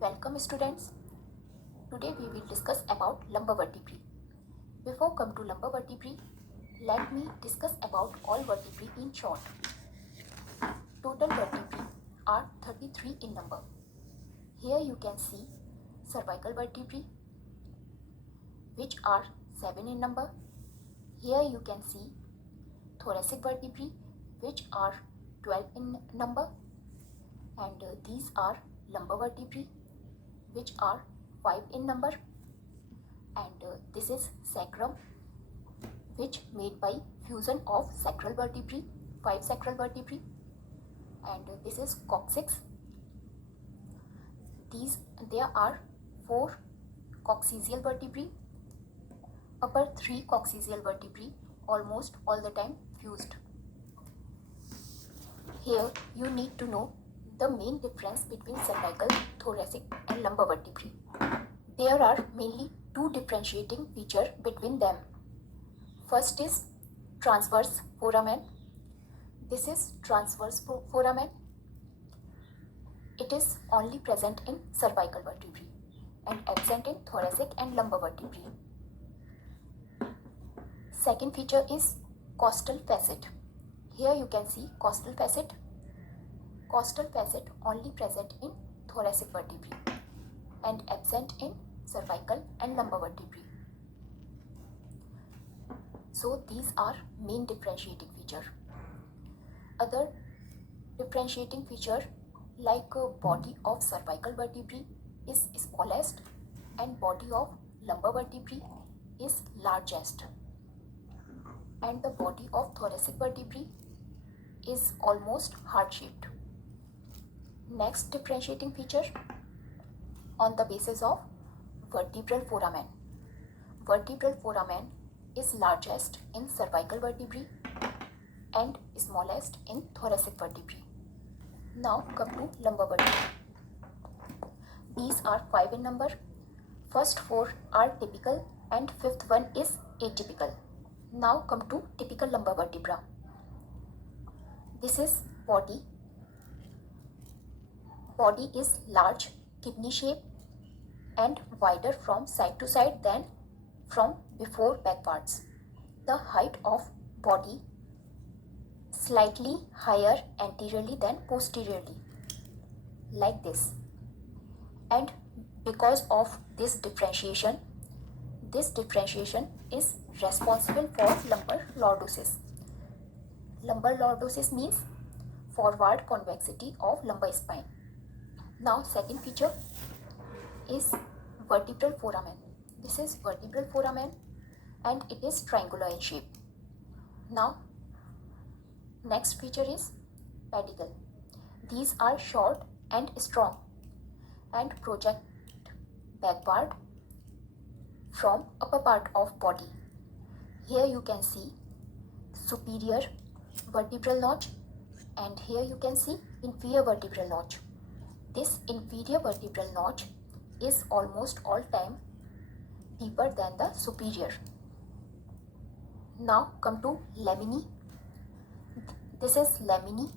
Welcome students. Today we will discuss about lumbar vertebrae. Before come to lumbar vertebrae, let me discuss about all vertebrae in short. Total vertebrae are 33 in number. Here you can see cervical vertebrae, which are 7 in number. Here you can see thoracic vertebrae, which are 12 in number. And these are lumbar vertebrae, which are 5 in number. And this is sacrum, which made by fusion of sacral vertebrae, 5 sacral vertebrae. And this is coccyx. There are 4 coccygeal vertebrae. Upper 3 coccygeal vertebrae almost all the time fused. Here you need to know the main difference between cervical, thoracic and lumbar vertebrae. There are mainly 2 differentiating features between them. First is transverse foramen. This is transverse foramen. It is only present in cervical vertebrae and absent in thoracic and lumbar vertebrae. Second feature is costal facet. Here you can see costal facet. Costal facet only present in thoracic vertebrae and absent in cervical and lumbar vertebrae. So these are main differentiating feature. Other differentiating feature like body of cervical vertebrae is smallest and body of lumbar vertebrae is largest, and the body of thoracic vertebrae is almost heart-shaped. Next differentiating feature on the basis of vertebral foramen. Vertebral foramen is largest in cervical vertebrae and smallest in thoracic vertebrae. Now come to lumbar vertebrae. These are 5 in number. First 4 are typical and 5th one is atypical. Now come to typical lumbar vertebra. This is body. Body is large, kidney shape and wider from side to side than from before backwards. The height of body slightly higher anteriorly than posteriorly, like this. And because of this differentiation is responsible for lumbar lordosis. Lumbar lordosis means forward convexity of lumbar spine. Now second feature is vertebral foramen. This is vertebral foramen and it is triangular in shape. Now next feature is pedicle. These are short and strong and project backward from upper part of body. Here you can see superior vertebral notch and here you can see inferior vertebral notch. This inferior vertebral notch is almost all time deeper than the superior. Now come to laminae. This is laminae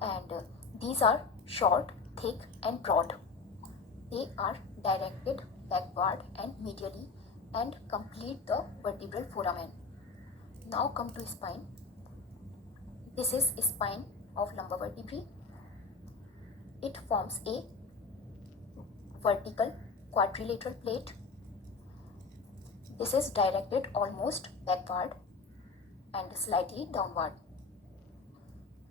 and these are short, thick and broad. They are directed backward and medially and complete the vertebral foramen. Now come to spine. This is spine of lumbar vertebrae. It forms a vertical quadrilateral plate. This is directed almost backward and slightly downward.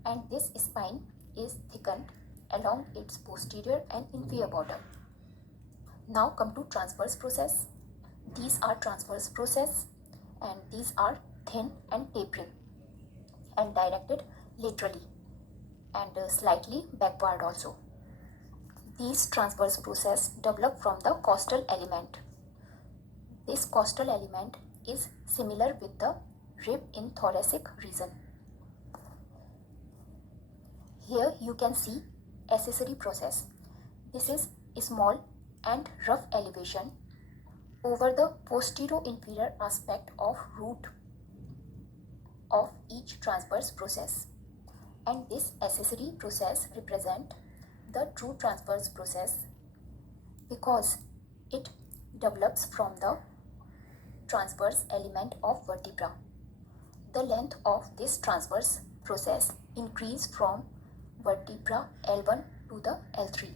And this spine is thickened along its posterior and inferior border. Now come to transverse process. These are transverse process and these are thin and tapering and directed laterally and slightly backward also. These transverse process develop from the costal element. This costal element is similar with the rib in thoracic region. Here you can see accessory process. This is small and rough elevation over the posterior inferior aspect of root of each transverse process, and this accessory process represent the true transverse process because it develops from the transverse element of vertebra. The length of this transverse process increases from vertebra L1 to the L3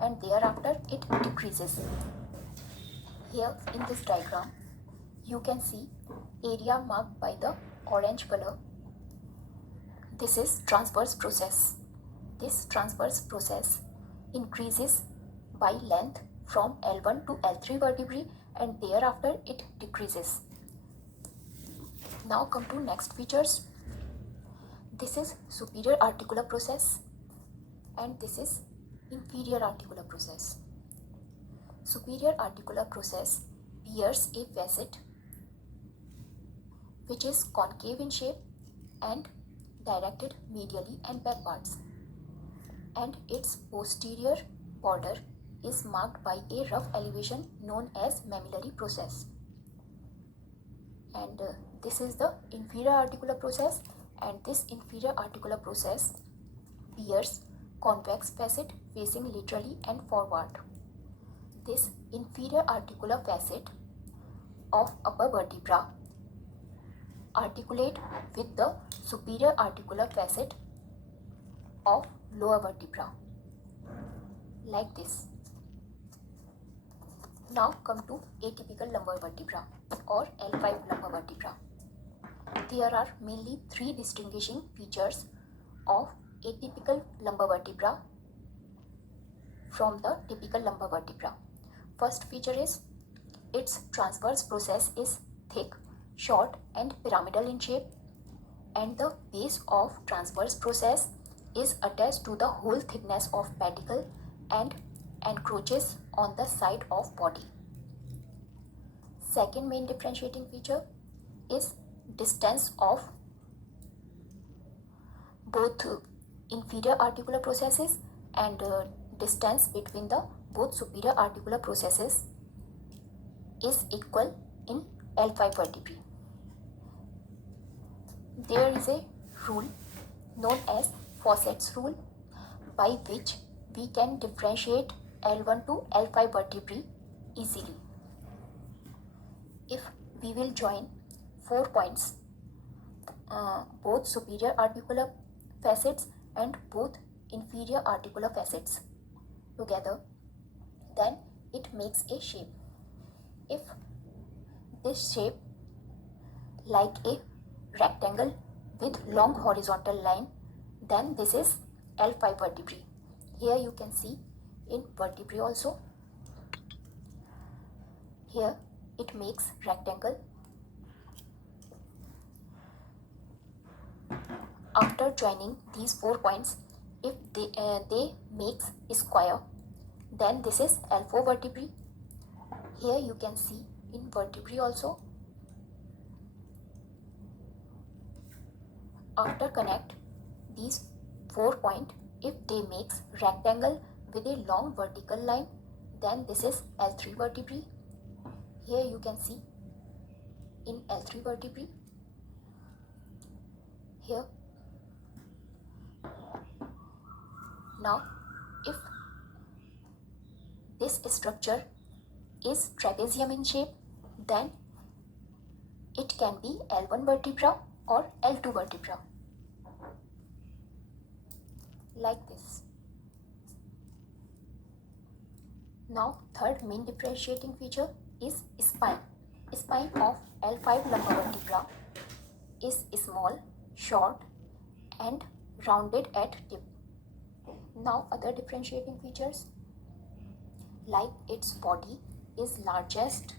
and thereafter it decreases. Here in this diagram you can see area marked by the orange color. This is transverse process. This transverse process increases by length from L1 to L3 vertebrae and thereafter it decreases. Now come to next features. This is superior articular process and this is inferior articular process. Superior articular process bears a facet which is concave in shape and directed medially and backwards, and its posterior border is marked by a rough elevation known as mammillary process. And this is the inferior articular process, and this inferior articular process bears convex facet facing laterally and forward. This inferior articular facet of upper vertebra articulate with the superior articular facet of lower vertebra like this. Now come to atypical lumbar vertebra or L5 lumbar vertebra. There are mainly three distinguishing features of atypical lumbar vertebra from the typical lumbar vertebra. First feature is its transverse process is thick, short and pyramidal in shape, and the base of transverse process is attached to the whole thickness of pedicle and encroaches on the side of body. Second main differentiating feature is distance of both inferior articular processes and distance between the both superior articular processes is equal in L5 vertebrae. There is a rule known as Fawcett's rule by which we can differentiate L1 to L5 vertebrae easily. If we will join 4 points, both superior articular facets and both inferior articular facets together, then it makes a shape. If this shape like a rectangle with long horizontal line, then this is L5 vertebrae. Here you can see in vertebrae also. Here it makes rectangle. After joining these 4 points, if they makes a square, then this is L4 vertebrae. Here you can see in vertebrae also. After connect these 4 points, if they makes rectangle with a long vertical line, then this is L3 vertebrae. Here you can see in L3 vertebrae. Here. Now, if this structure is trapezium in shape, then it can be L1 vertebra or L2 vertebra, like this. Now, third main differentiating feature is spine. Spine of L5 lumbar vertebra is small, short and rounded at tip. Now, other differentiating features like its body is largest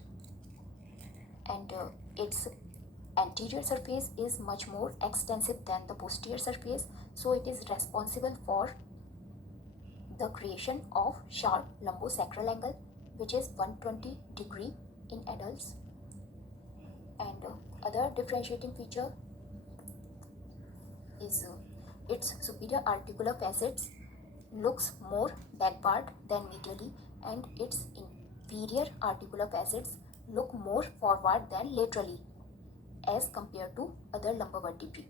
and its anterior surface is much more extensive than the posterior surface, so it is responsible for the creation of sharp lumbosacral angle which is 120 degree in adults. And other differentiating feature is its superior articular facets looks more backward than medially, and its inferior articular facets look more forward than laterally as compared to other lumbar vertebrae.